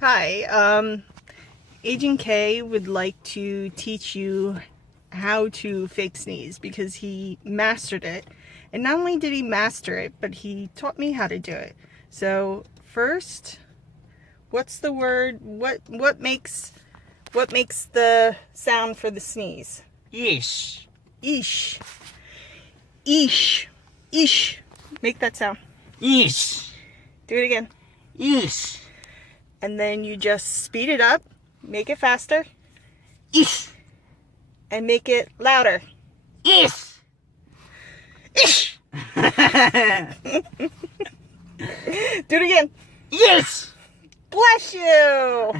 Hi, Agent K would like to teach you how to fake sneeze because he mastered it. And not only did he master it, but he taught me how to do it. So first, what's the word? What makes the sound for the sneeze? Ish. Ish. Ish. Ish. Make that sound. Ish. Do it again. Ish. And then you just speed it up, make it faster, Ish. and make it louder. Ish. Ish! Do it again. Yes. Bless you!